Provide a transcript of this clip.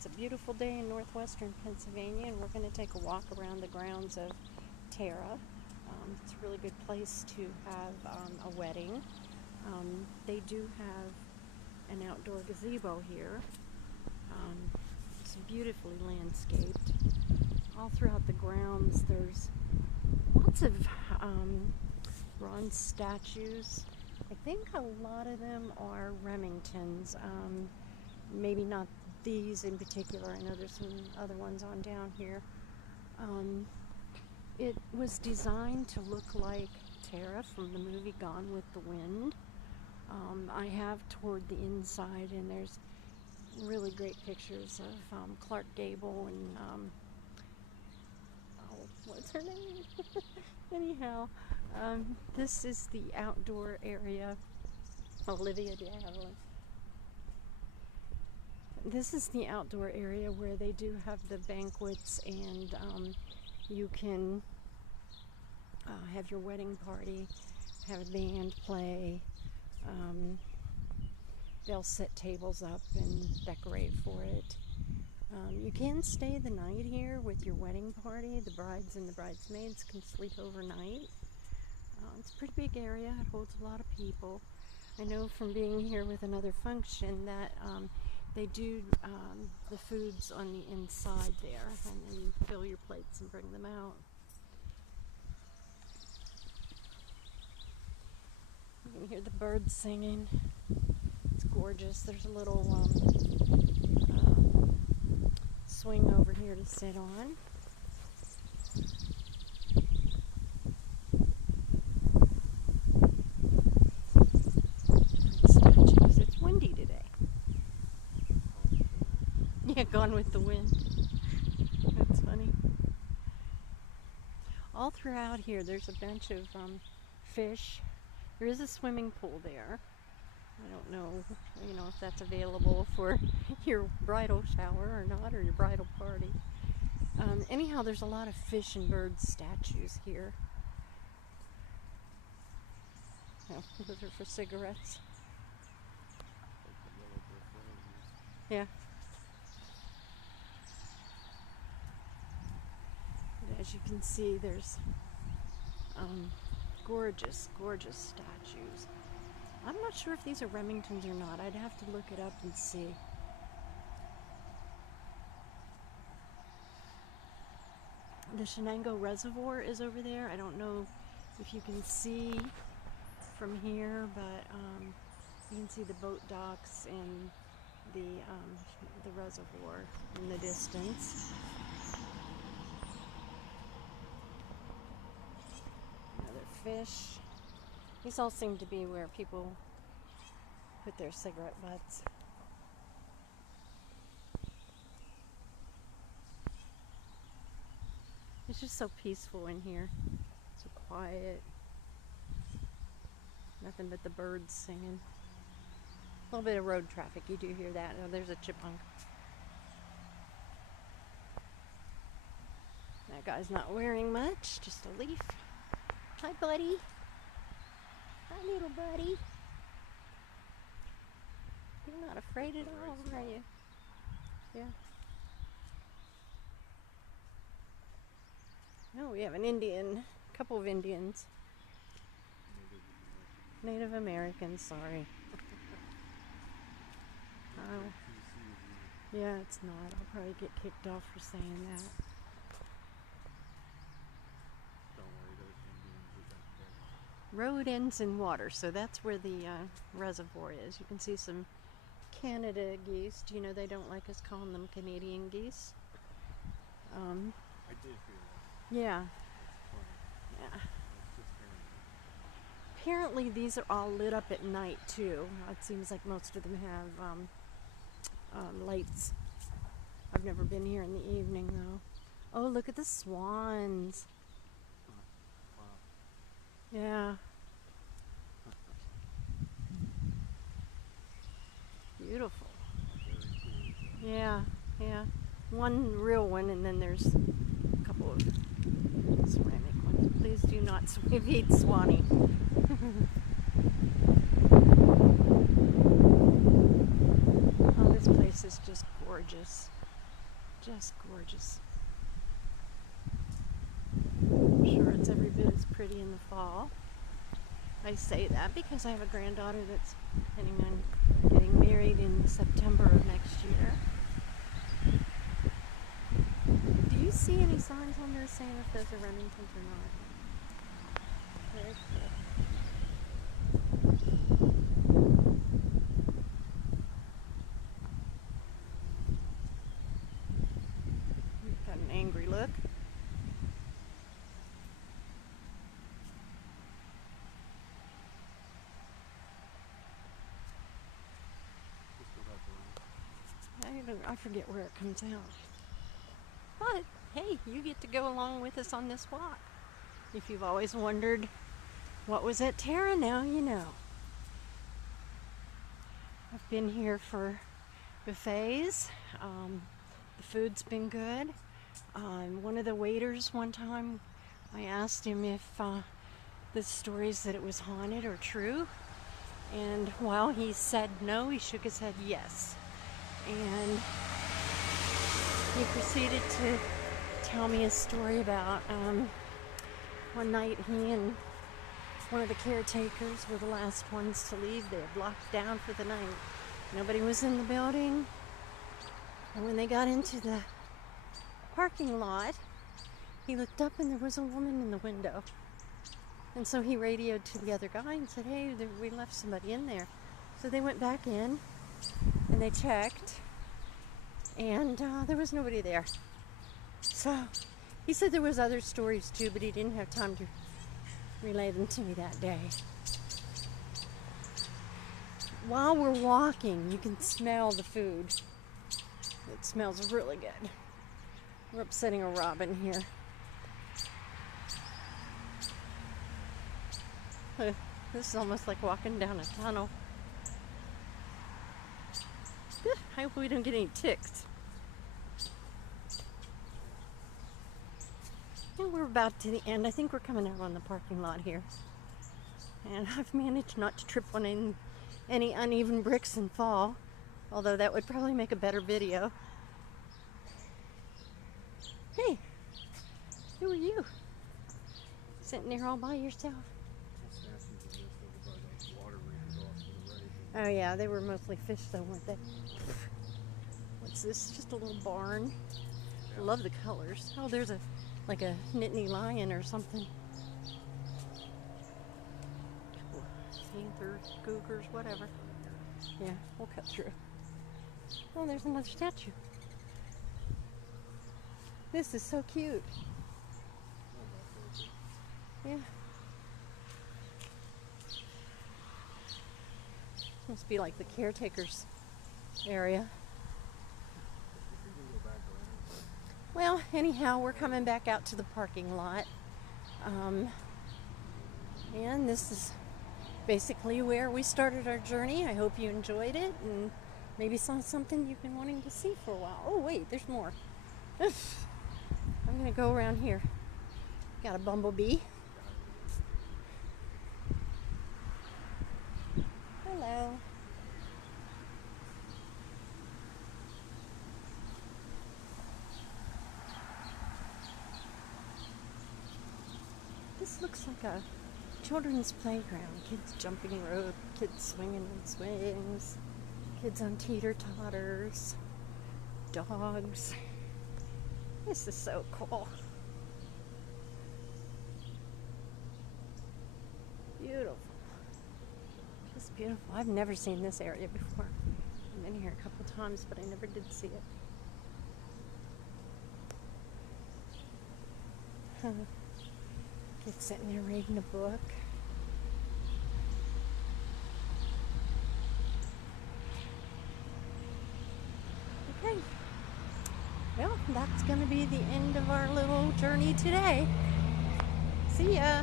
It's a beautiful day in northwestern Pennsylvania, and we're going to take a walk around the grounds of Tara. It's a really good place to have a wedding. They do have an outdoor gazebo here. It's beautifully landscaped. All throughout the grounds there's lots of bronze statues. I think a lot of them are Remingtons. Maybe not these in particular. I know there's some other ones on down here. It was designed to look like Tara from the movie Gone with the Wind. I have toured the inside, and there's really great pictures of Clark Gable and what's her name? Anyhow, this is the outdoor area. Olivia de Havilland. This is the outdoor area where they do have the banquets, and you can have your wedding party, have a band play. They'll set tables up and decorate for it. You can stay the night here with your wedding party. The brides and the bridesmaids can sleep overnight. It's a pretty big area. It holds a lot of people. I know from being here with another function that they do the foods on the inside there, and then you fill your plates and bring them out. You can hear the birds singing. It's gorgeous. There's a little swing over here to sit on. Statues. It's windy today. Yeah, Gone with the Wind. That's funny. All throughout here there's a bunch of fish. There is a swimming pool there. I don't know, if that's available for your bridal shower or not, or your bridal party. Anyhow, there's a lot of fish and bird statues here. Oh, those are for cigarettes. Yeah. But as you can see, there's gorgeous statues. I'm not sure if these are Remingtons or not. I'd have to look it up and see. The Shenango Reservoir is over there. I don't know if you can see from here, but you can see the boat docks and the reservoir in the distance. Another fish. These all seem to be where people put their cigarette butts. It's just so peaceful in here. So quiet. Nothing but the birds singing. A little bit of road traffic. You do hear that. Oh, there's a chipmunk. That guy's not wearing much. Just a leaf. Hi, buddy. Hi, little buddy. You're not afraid at all, are you? Yeah. No, we have an Indian, a couple of Indians. Native Americans, sorry. Oh. Yeah, it's not. I'll probably get kicked off for saying that. Road ends in water, so that's where the reservoir is. You can see some Canada geese. Do you know they don't like us calling them Canadian geese? I did hear that. Yeah. Yeah. Apparently these are all lit up at night too. It seems like most of them have lights. I've never been here in the evening though. Oh, look at the swans. Wow. Yeah. Beautiful. Yeah, yeah. One real one, and then there's a couple of ceramic ones. Please do not feed Swanee. Oh, this place is just gorgeous. Just gorgeous. I'm sure it's every bit as pretty in the fall. I say that because I have a granddaughter that's planning on getting married in September of next year. Do you see any signs on there saying if those are Remingtons or not? Very cool. Got an angry look. I forget where it comes out. But hey, you get to go along with us on this walk. If you've always wondered what was at Terra, now you know. I've been here for buffets. The food's been good. One of the waiters one time, I asked him if the stories that it was haunted are true. And while he said no, he shook his head yes. And he proceeded to tell me a story about one night he and one of the caretakers were the last ones to leave. They had locked down for the night. Nobody was in the building. And when they got into the parking lot, he looked up and there was a woman in the window. And so he radioed to the other guy and said, hey, we left somebody in there. So they went back in and they checked, and there was nobody there. So he said there was other stories too, but he didn't have time to relay them to me that day. While we're walking, you can smell the food. It smells really good. We're upsetting a robin here. This is almost like walking down a tunnel. I hope we don't get any ticks. And we're about to the end. I think we're coming out on the parking lot here. And I've managed not to trip on any uneven bricks and fall. Although that would probably make a better video. Hey, who are you? Sitting there all by yourself? Oh yeah, they were mostly fish though, weren't they? What's this? Just a little barn. I love the colors. Oh, there's like a Nittany lion or something. Panthers, cougars, whatever. Yeah, we'll cut through. Oh, there's another statue. This is so cute. Yeah. Must be like the caretaker's area. Well, anyhow, we're coming back out to the parking lot. And this is basically where we started our journey. I hope you enjoyed it and maybe saw something you've been wanting to see for a while. Oh, wait, there's more. I'm going to go around here. Got a bumblebee. Hello. This looks like a children's playground. Kids jumping rope, kids swinging on swings, kids on teeter-totters, dogs. This is so cool. Beautiful. Just beautiful. I've never seen this area before. I've been here a couple times, but I never did see it. Kid sitting there reading a book. Okay. Well, that's going to be the end of our little journey today. See ya.